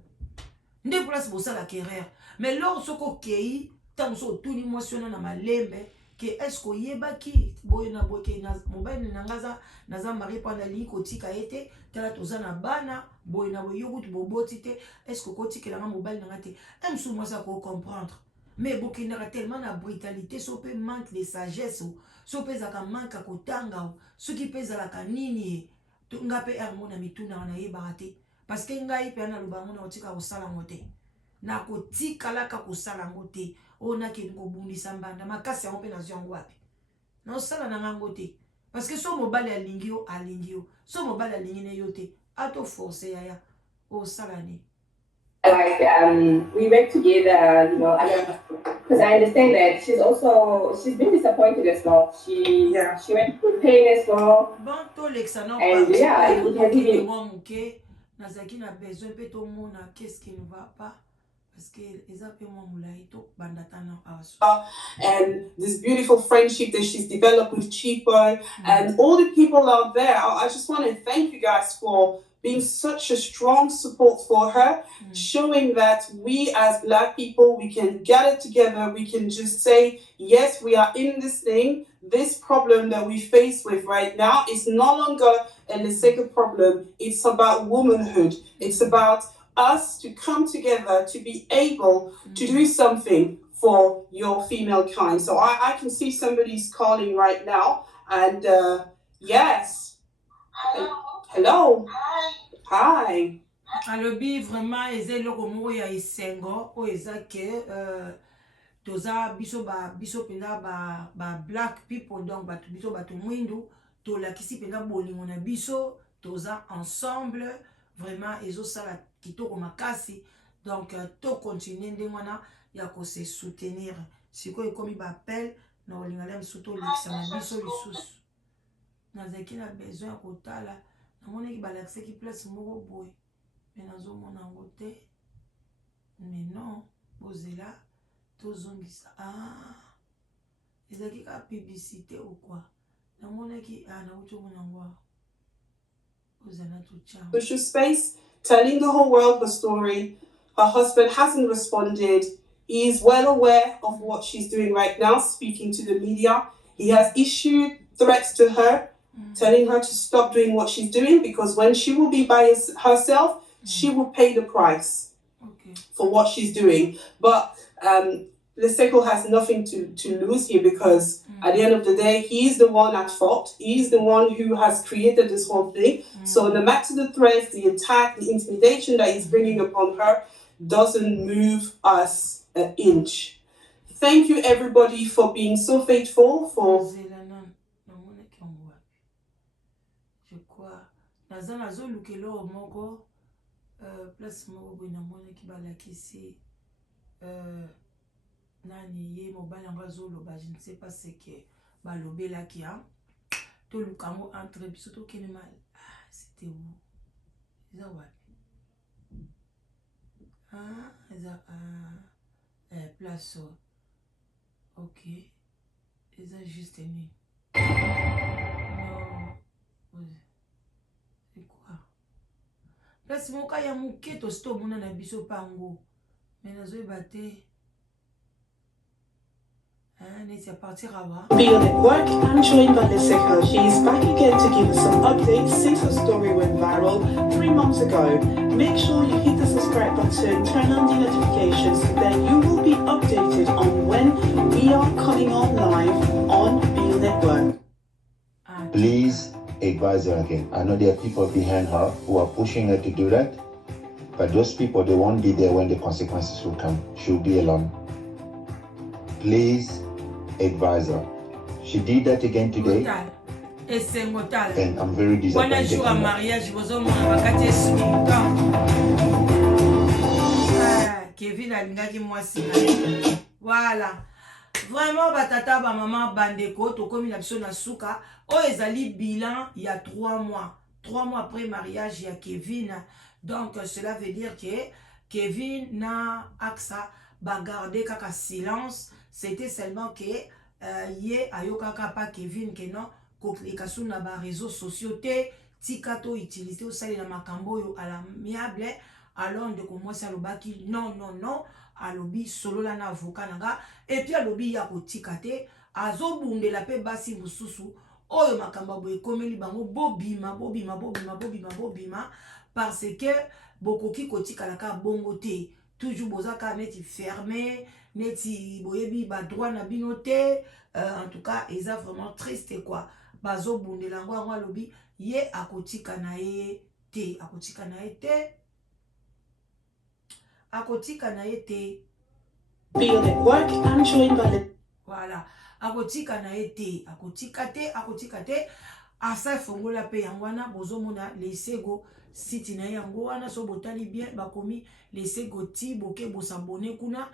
nde place bosala kerere mais lor soko okei ntango so otuni mwasi wana na malembe ke eske oyebaki boye na boke mobali nanga naza mari mpo nalingi kotika ye te tala toza na bana boye na boye yo kutu boboti te eske okotikelanga mobali nanga te mosusu mwasi akocomprendre mais bokendaka tellement na brutalité so mpe manque de sagesse so mpe ezalaka manque ya kotanga soki mpe ezalaka nini nga mpe mo na mituna nayebaka te parce que ngai mpe naloba ngo na kotika kosala ngo te nakotikalaka kosala ngo te oyo nakende kobundisa mbanda makasi yango mpe nazwi yango wapi naosala na ngango te parce que so mobali alingi yo so mobali alingi na yo te atoforce yaya osala ne like we work together, you know, because I understand that she's been disappointed as well. She went through pain as well. Bon, to l'excellent. And yeah, it has been. Nazaki na besoin pe to mona qu'est-ce qui ne va pas parce que les appels moi moulay to bandatana and this beautiful friendship that she's developed with Chipo and all the people out there. I just want to thank you guys for being such a strong support for her, showing that we as Black people, we can gather together, we can just say, yes, we are in this thing. This problem that we face with right now is no longer a Lesega problem. It's about womanhood. It's about us to come together to be able to do something for your female kind. So I can see somebody's calling right now. And yes. Hello. Hi. Alobi vraiment eze loko moko ya isengo o ezake toza biso pena ba black people donc biso batu mwindu to lakisi pena bolingo na biso toza ensemble vraiment ezo sala kitoko makasi donc to continuer ndengwana ya ko se soutenir sikoyo komi ba appel na olingala biso to lekisa na biso lisusu nazaki na besoin ya kotala namonaki balakisaki place moko boye me nazomona yango te mais non bozela tozongisa ezalaki ka publicité ou quoi namonaki nauti omona yango bozela totya social space, telling the whole world her story. Her husband hasn't responded. He is well aware of what she's doing right now, speaking to the media. He has issued threats to her, telling her to stop doing what she's doing because when she will be by herself, she will pay the price for what she's doing. But Lesego has nothing to lose here because at the end of the day, he's the one at fault. He's the one who has created this whole thing. So no matter the threats, the attack, the intimidation that he's bringing upon her doesn't move us an inch. Thank you everybody for being so faithful for nani ye mobali yango azoloba je ne sais pas ce que balobelaki toluka yango entre biso tokende mal c'était où eza wapi eza place ok eza juste nini non c'est quoi place moko ya moke tosi tomona na biso pango me nazoyeba te Be on at work and joined by Lesego. She is back again to give us some updates since her story went viral 3 months ago. Make sure you hit the subscribe button, turn on the notifications, so that you will be updated on when we are coming on live on Be Network. Please advise her again. I know there are people behind her who are pushing her to do that, but those people, they won't be there when the consequences will come. She'll be alone. Please advise her. She did that again today, and I'm very disappointed. Kevin alingaki mwasi voilà vraiment batata ba maman bandeko tokomi na biso na suka o ezali bilan il y a 3 mois après mariage ya Kevin. Donc cela veut dire que Kevin na Aksa ba garder kaka silence. C'était seulement que ye ayokaka pa Kevin que non koklikasu na ba réseaux sociaux te tikato utiliser au sali na makambo yo à l'amiable. Alors de commencer à l'obaki non alobi solo la na avocat nanga et puis alobi ya kotikate azo bunde la pe basi mususu oyo makamba boye komeli bango bobima parce que bokoki kotikala ka bongo te toujours bozaka neti fermé neti boyebi ba droit na binote en tout cas eza vraiment triste quoi bazo bunde lango yango alobi ye akotika na ye te Be on at work and joined by the voilà akotika na ye te akotika te asa fongola pe yangwana bozomona Lesego site na yango wana so botali bien bakomi Lesego ti boke bosabone kuna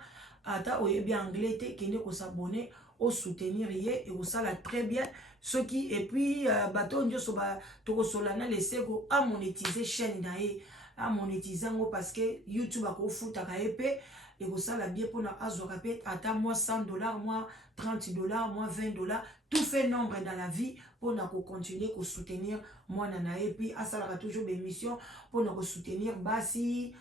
ata oyebi anglais te kende ko s'abonner au soutenir ye et osala très bien ce qui et puis bato njoso ba toko solana Lesego a monétiser chaîne na ye a monétiser ngo parce que YouTube a ko futa ka epé et osala bien pour na azoka pe ata moi $100 moi $30 moi $20 tout fait nombre dans la vie pour na ko continuer ko soutenir moi na et puis asala toujours des missions pour na ko soutenir basi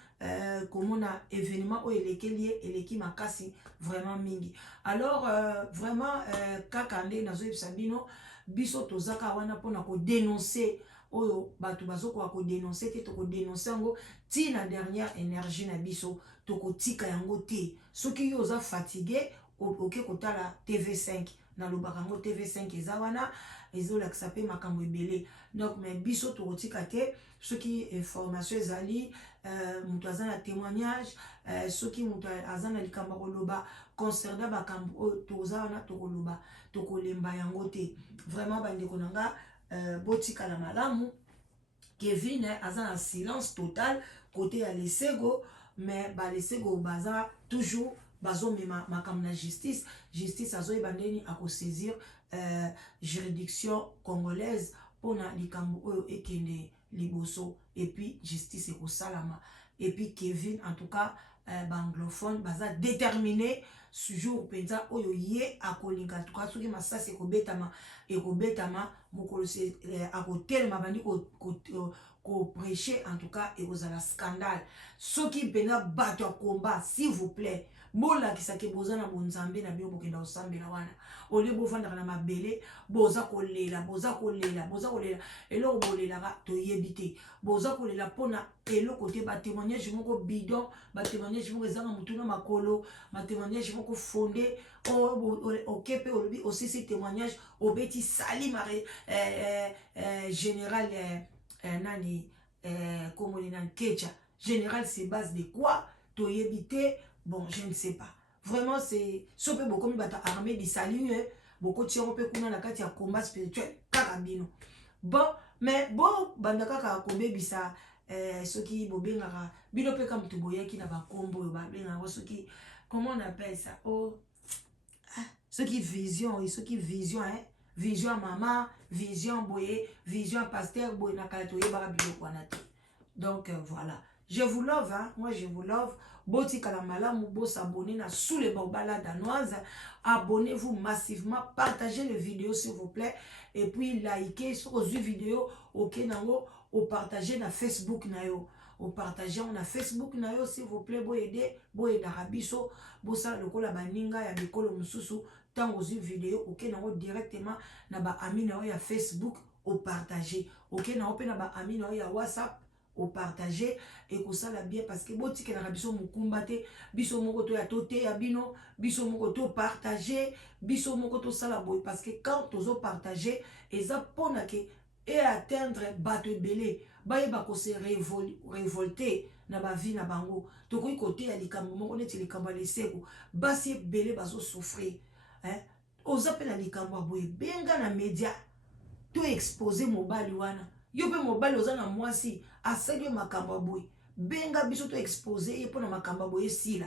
comme on a événement où eleki makasi vraiment mingi alors vraiment kakande nazo sabino biso tozaka wana pona ko dénoncer oyo batu bazoko ko dénoncer te to ko dénoncer ngo ti na dernière énergie na biso to ko tika yango te soki yo za fatigué oke kotala TV5 na lobaka ngo TV5 eza wana ezola kisape makambo ebele donc mais biso to kotika te soki information ezali mutu aza na témoignage soki mutu aza na likambo koloba concernant bakambo toza wana tokoloba tokolemba yango te vraiment bandeko nanga botika la malamu Kevin aza na silence total côté ya Lesego mais ba Lesego baza toujours bazomema makambo na justice azoyeba ndeni akosaisir juridiction congolaise pona likambo oyo ekende liboso et puis justice et salama et puis Kevin en tout cas anglophone baza déterminé toujours penza oyo ye akolinga en tout cas soki masasi ekobetama mokolo se akotelema bandi ko prêcher en tout cas ekozala scandale soki penza bato ya combat s'il vous plaît bolakisaki boza na bonzambe na bino bokenda kosambela wana olie bofandaka na mabele boza kolela eloko bolelaka toyebi te boza kolela mpona eloko te batémoignage moko bidon batémoignage moko ezanga motuna makolo batémoignage moko fonde oke mpe olobi osisi témoignage obeti sali général nani komoli nani kecha général c'est base de quoi toyebi te. Bon, je ne sais pas. Vraiment, c'est... Si on peut beaucoup de armée du salut, beaucoup de gens peuvent courir dans la carte, il y a combat spirituel, carabino. Bon, mais bon, bandaka ka kombe bisa, ceux qui bobengara, bino pe comme tuboye qui n'a pas combo, bengara, ceux qui, comment on appelle ça? Oh, ceux qui vision, hein? Vision maman, vision boye, vision pasteur, boye na kalatoye barabilo kwanate. Donc voilà. Je vous love, hein? Moi je vous love. Boti kalamala mubo s'abonner na sous les Baobala danoise. Abonnez-vous massivement, partagez les vidéos s'il vous plaît et puis likez sur les vidéos ok nango ou partagez na Facebook na yo. Au partager na Facebook na yo s'il vous plaît bo aider rabiso bo sa lokola baninga ya bikolo mususu tant aux vidéos ok nango directement na ba ami na yo ya Facebook au partager ok nango pe na ba ami na yo ya WhatsApp au partager et que ça la bien parce que boti ke na biso mukumba te biso moko to ya tote ya bino biso moko to partager biso moko to sala boy parce que quand tozo partager eza pona ke et atteindre bato ebele baye bako se révolter na ba vie na bango to koyi côté ya likambo moko neti likambo leseko basi ebele bazo souffrir hein oza pe na likambo boy benga na média to exposer mobali wana yo pe mobali oza na mwasi asali makambo boy benga biso to exposer ye pona makambo boy sila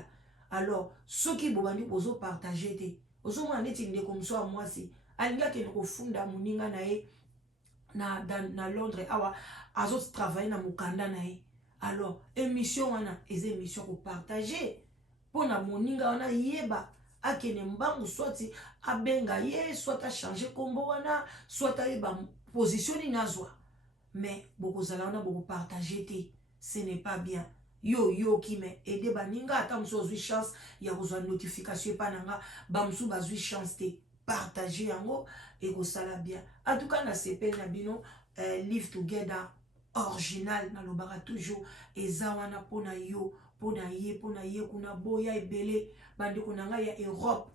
alors soki bobandi bozo partager te ozo mwana neti ndeko mso a mwasi alinga ke ko funda muninga na ye na Londres awa azo travailler na mukanda na ye alors émission wana eza émission ko partager pona muninga wana yeba akene mbangu swati abenga ye soit a changer kombo wana soit a yeba position ni nazwa. Mais beaucoup zalana beaucoup partager te ce n'est pas bien yo qui me aider baninga ata muso zui chance ya kozwa notification pa nanga ba musu bazui chance te partager yango et ko sala bien en tout cas na sepel na bino live together original na lobaka toujours eza wana pona yo pona ye kuna boya ebele bande kunanga ya Europe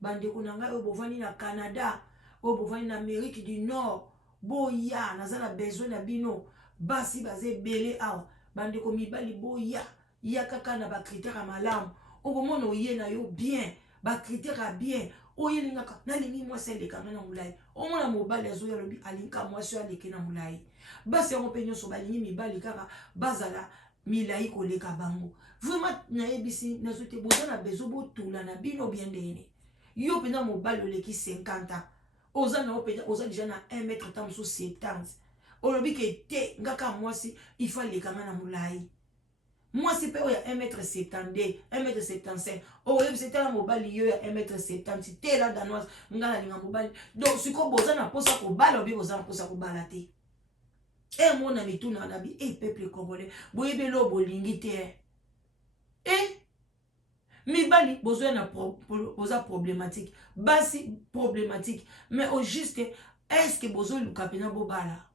bande kunanga yo bovani na Canada o bovani na Amérique du Nord boya nazala besoin na bino basi bazé belé awa bande ko mibali boya ya kaka na ba critère malamu o bomono ye na yo bien ba critère bien o ye lingaka na lingi moi c'est le kana na mulai o mona mobali azo ya lobi alinka moi so aleke na mulai basi on penyo so balingi mibali kaka bazala milai ko leka bango vraiment na ebisi na sote bozana bezo botula na bino bien dene yo pena mobali oleki 50 ans oza na opeta oza déjà na 1 mètre tam so 70 olobi ke te ngaka mwasi il faut les kanga na mulai mwasi pe oya 1 mètre 72 1 mètre 75 oyebi c'était la mobali yo ya 1 mètre 70 te la danoise ngala linga mobali donc siko boza na posa ko bala obi boza na posa ko bala te e mona mituna na bi e peuple congolais boyebi lo bolingi te mibali besoin na posa problématique basi problématique mais au juste est-ce que besoin luka pena bobala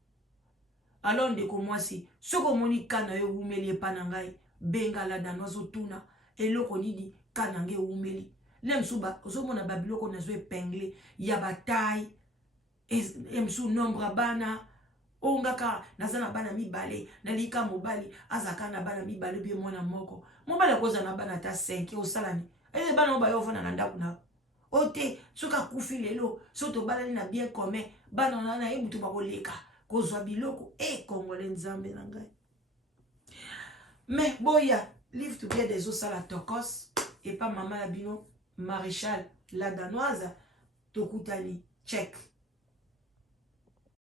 alors ndeko mwasi soko moni kana yo umeli pana ngai benga la danozo tuna eloko nini kana nge umeli lemsuba ozomona babiloko nazo épinglé ya bataille emsu nombre bana ongaka nazana bana mibale na lika mobali azaka na bana mibale bi mwana moko mobali akoza na bana ta 5 osalani ele bana oba yo vona na ndaku na ote soka kufi lelo soto bana na bien commun bana na ebutu bakoleka kozwa biloko congolais nzambe na ngai mais boya live together ezo sala tokos et pas maman la bino maréchal la danoise tokutani check